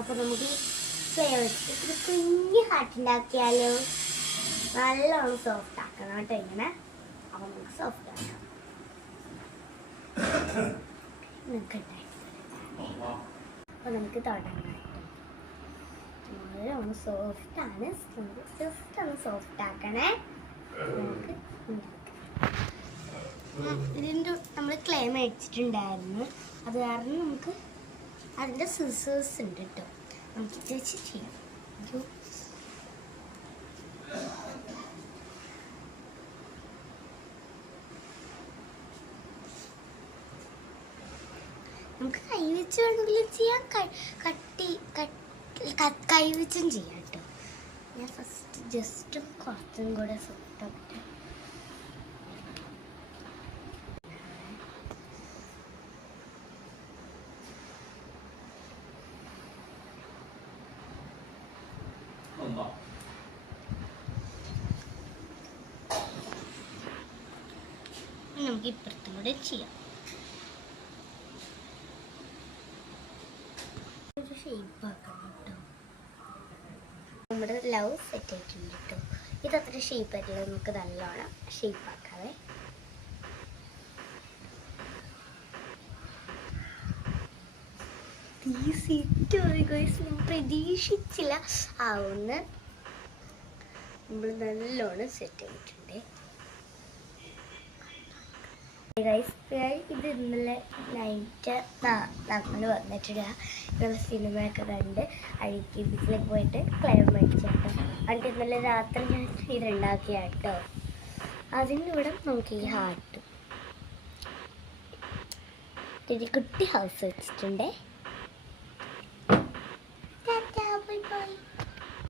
അപ്പോൾ നമുക്ക് ക്ലേ വെച്ചിട്ട് ഒരു കുഞ്ഞ് ഹാർട്ട് ഉണ്ടാക്കിയാലോ? നല്ലോണം സോഫ്റ്റ് ആക്കണം കേട്ടോ ഇങ്ങനെ. അപ്പോൾ നമുക്ക് സോഫ്റ്റ് ആക്കാം. അപ്പോൾ നമുക്ക് തുടങ്ങാം. നല്ലോണം സോഫ്റ്റാണ്. ജസ്റ്റ് ഒന്ന് സോഫ്റ്റ് ആക്കണേ. നമുക്ക് ഇതിൻ്റെ നമ്മൾ ക്ലേ മേടിച്ചിട്ടുണ്ടായിരുന്നു. അത് കാരണം നമുക്ക് അതിൻ്റെ സിസേഴ്സ് ഉണ്ട് കേട്ടോ. നമുക്ക് ഇത് വെച്ച് ചെയ്യാം. നമുക്ക് കൈ വെച്ച് വേണമെങ്കിലും ചെയ്യാം, കൈ വെച്ചും ചെയ്യാം കേട്ടോ. ഞാൻ ഫസ്റ്റ് ജസ്റ്റ് കുറച്ചും കൂടെ സോഫ്റ്റാക്കട്ടെ. നമുക്ക് ഇപ്പുറത്തും കൂടെ ചെയ്യാം. ഒരു ഷേപ്പ് ആക്കണം കേട്ടോ. നമ്മുടെ ലവ് സെറ്റ് ആയിട്ടുണ്ട് കേട്ടോ. ഇതത്ര ഷേപ്പ് ആയിട്ടില്ല, നമുക്ക് നല്ലോണം ഷേപ്പ് ആക്കാവേ. ഞാൻ പ്രതീക്ഷിച്ചില്ല ആവുന്ന. നമ്മൾ നല്ലോണം സെറ്റ് ആയിട്ടുണ്ട്. ഇത് ഇന്നലെ നൈറ്റ് നമ്മൾ വന്നിട്ടില്ല. നമ്മൾ സിനിമയൊക്കെ കണ്ട് അഴുക്കി ബീച്ചിലേക്ക് പോയിട്ട് ക്ലൈം മേടിച്ചാട്ടോ. എന്നിട്ട് ഇന്നലെ രാത്രി ഞാൻ ഇതുണ്ടാക്കിയ കേട്ടോ. അതിനിവിടെ നമുക്ക് ഈ ഹാർട്ട് ഒരു കുട്ടി ഹൗസ് വെച്ചിട്ടുണ്ട്. Bye bye.